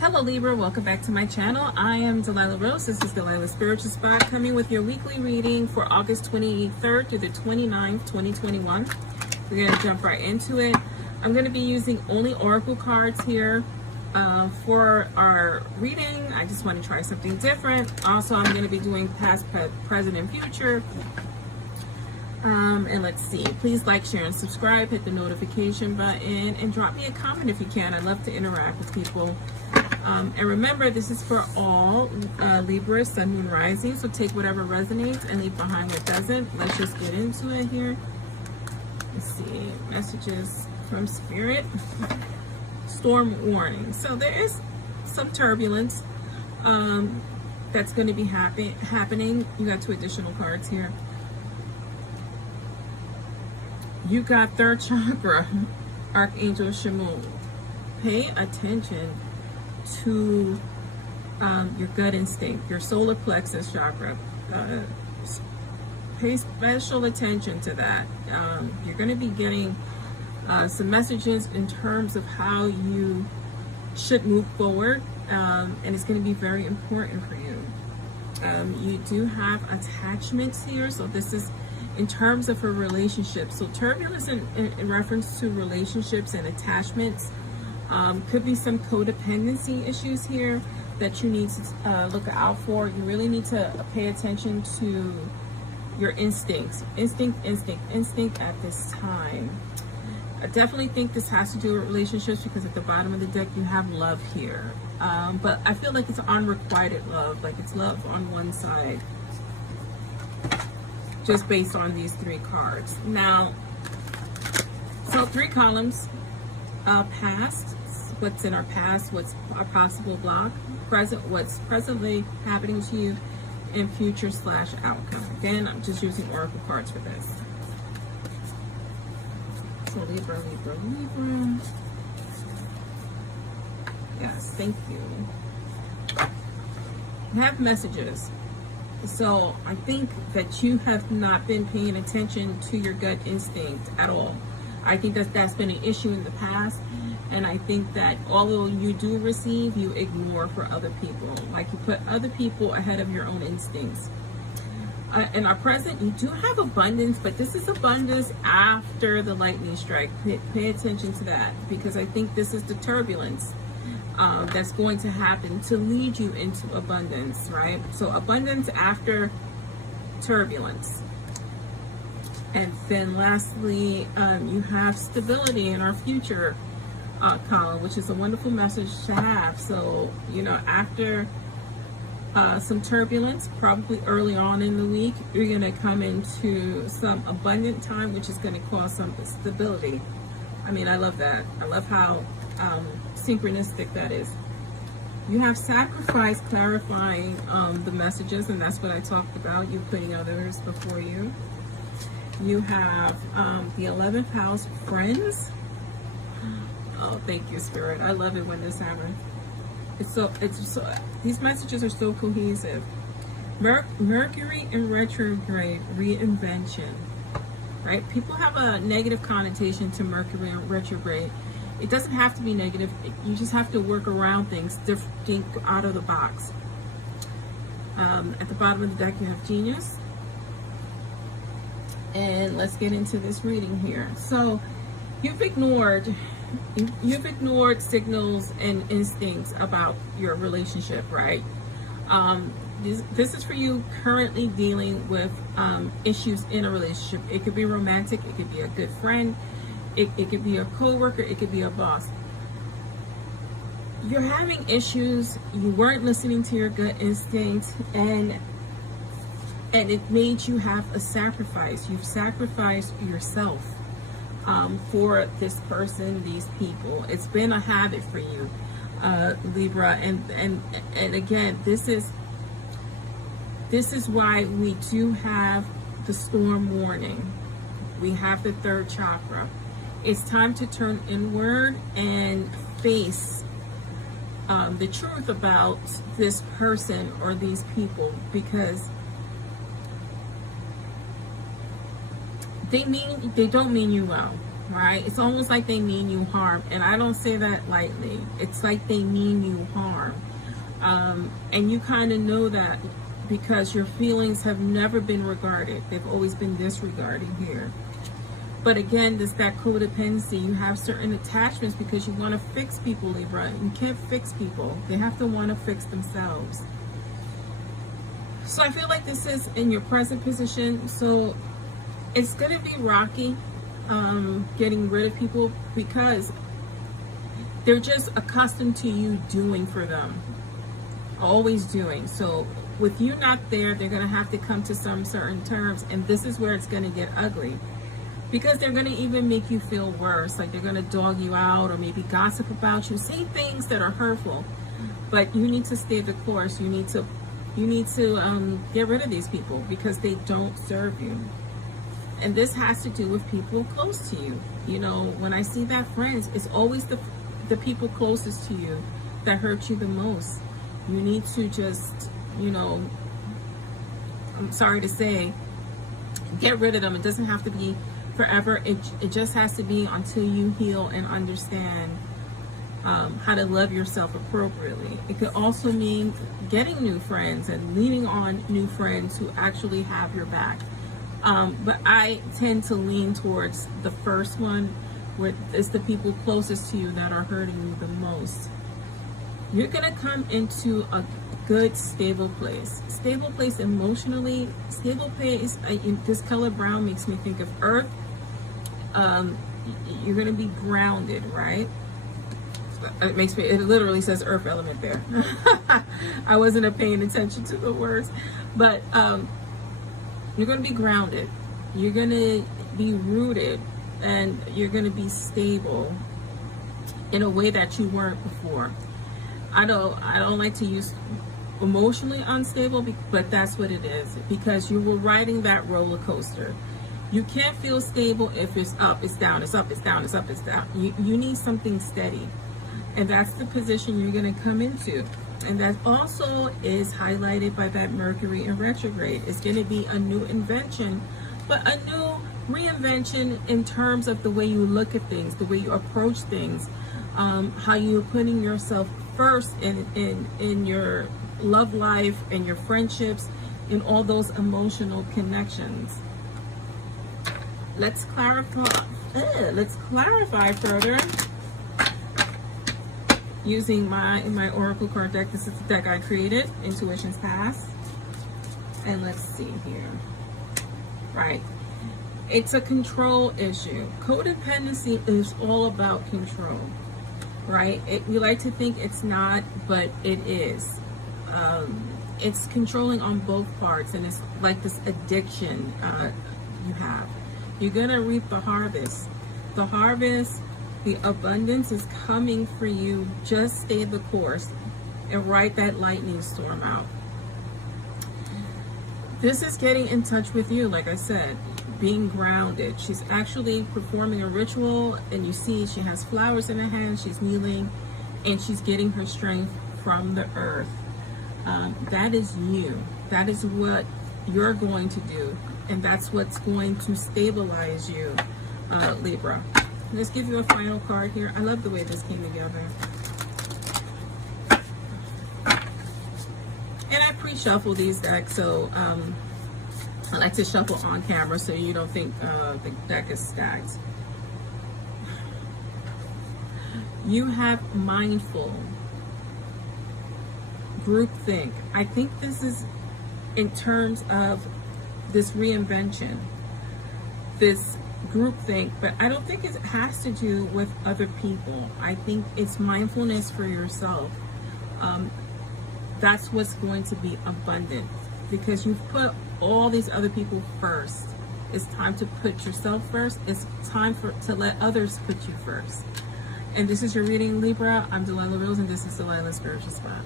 Hello Libra, welcome back to my channel. I am Delilah Rose. This is Delilah Spiritual Spot, coming with your weekly reading for August 23rd through the 29th, 2021. We're going to jump right into it. I'm going to be using only oracle cards here for our reading. I just want to try something different. Also, I'm going to be doing past, present, and future. And let's see, please like, share, and subscribe. Hit the notification button and drop me a comment if you can. I love to interact with people. And remember, this is for all Libra, Sun, Moon, Rising. So take whatever resonates and leave behind what doesn't. Let's just get into it here. Let's see, messages from Spirit. Storm warning. So there is some turbulence that's going to be happening. You got two additional cards here. You got third chakra, Archangel Shamu. Pay attention to your gut instinct, your solar plexus chakra. Pay special attention to that. You're going to be getting some messages in terms of how you should move forward, and it's going to be very important for you. You do have attachments here, so this is in terms of a relationship. So turbulence in reference to relationships and attachments. Could be some codependency issues here that you need to look out for. You really need to pay attention to your instincts. Instinct at this time. I definitely think this has to do with relationships, because at the bottom of the deck you have love here. But I feel like it's unrequited love, like it's love on one side, just based on these three cards. Now, so three columns. Past, what's in our past, what's a possible block, present, what's presently happening to you, and future / outcome. Again, I'm just using oracle cards for this. So Libra. Yes, thank you. I have messages. So I think that you have not been paying attention to your gut instinct at all. I think that's been an issue in the past, and I think that although you do receive, you ignore for other people. Like you put other people ahead of your own instincts. In our present, you do have abundance, but this is abundance after the lightning strike. Pay attention to that, because I think this is the turbulence that's going to happen to lead you into abundance, right? So abundance after turbulence. And then lastly, you have stability in our future column, which is a wonderful message to have. So, you know, after some turbulence, probably early on in the week, you're going to come into some abundant time, which is going to cause some stability. I mean, I love that. I love how synchronistic that is. You have sacrifice clarifying the messages, and that's what I talked about, you putting others before you. You have the 11th house, friends. Oh, thank you, Spirit. I love it when this happens. It's so these messages are so cohesive. Mercury in retrograde, reinvention. Right? People have a negative connotation to Mercury in retrograde. It doesn't have to be negative. You just have to work around things, think out of the box. At the bottom of the deck, you have genius. And let's get into this reading here. So you've ignored signals and instincts about your relationship, right? This is for you currently dealing with issues in a relationship. It could be romantic, it could be a good friend, it could be a co-worker, it could be a boss. You're having issues, you weren't listening to your gut instinct, and it made you have a sacrifice. You've sacrificed yourself for this person, these people. It's been a habit for you, Libra. And again, this is why we do have the storm warning. We have the third chakra. It's time to turn inward and face the truth about this person or these people, because they don't mean you well. right? It's almost like they mean you harm, and I don't say that lightly. It's like they mean you harm, and you kind of know that because your feelings have never been regarded. They've always been disregarded here. But again, this that codependency. You have certain attachments because you want to fix people, Libra. You can't fix people. They have to want to fix themselves. So I feel like this is in your present position. So it's going to be rocky getting rid of people because they're just accustomed to you doing for them. Always doing. So with you not there, they're going to have to come to some certain terms. And this is where it's going to get ugly. Because they're going to even make you feel worse. Like they're going to dog you out or maybe gossip about you. Say things that are hurtful. But you need to stay the course. You need to get rid of these people because they don't serve you. And this has to do with people close to you. You know, when I see that friends, it's always the people closest to you that hurt you the most. You need to just, you know, I'm sorry to say, get rid of them. It doesn't have to be forever. It just has to be until you heal and understand how to love yourself appropriately. It could also mean getting new friends and leaning on new friends who actually have your back. But I tend to lean towards the first one, where it's the people closest to you that are hurting you the most. You're going to come into a good, stable place. Stable place emotionally. Stable place. This color brown makes me think of earth. You're going to be grounded, right? It literally says earth element there. I wasn't paying attention to the words. But you're going to be grounded. You're going to be rooted. And you're going to be stable in a way that you weren't before. I don't like to use emotionally unstable, but that's what it is, because you were riding that roller coaster. You can't feel stable if it's up, it's down, it's up, it's down, it's up, it's down. You need something steady, and that's the position you're going to come into. And that also is highlighted by that Mercury in retrograde. It's going to be a new invention, but a new reinvention in terms of the way you look at things, the way you approach things, how you're putting yourself first in your love life and your friendships, in all those emotional connections. Let's clarify further using my Oracle card deck. This is the deck I created, Intuition's Past. And let's see here. Right. It's a control issue. Codependency is all about control, right? We like to think it's not, but it is. It's controlling on both parts, and it's like this addiction you have. You're going to reap the harvest. The harvest, the abundance is coming for you. Just stay the course and ride that lightning storm out. This is getting in touch with you, like I said, being grounded. She's actually performing a ritual, and you see she has flowers in her hand. She's kneeling, and she's getting her strength from the earth. That is you. That is what you're going to do, and that's what's going to stabilize you, Libra. Let's give you a final card here. I love the way this came together. And I pre-shuffle these decks, so I like to shuffle on camera so you don't think the deck is stacked. You have mindful, groupthink. I think this is in terms of this reinvention, this groupthink, but I don't think it has to do with other people. I think it's mindfulness for yourself. That's what's going to be abundant, because you've put all these other people first. It's time to put yourself first. It's time to let others put you first. And this is your reading, Libra. I'm Delilah Rose, and this is Delilah's Spiritual Spot.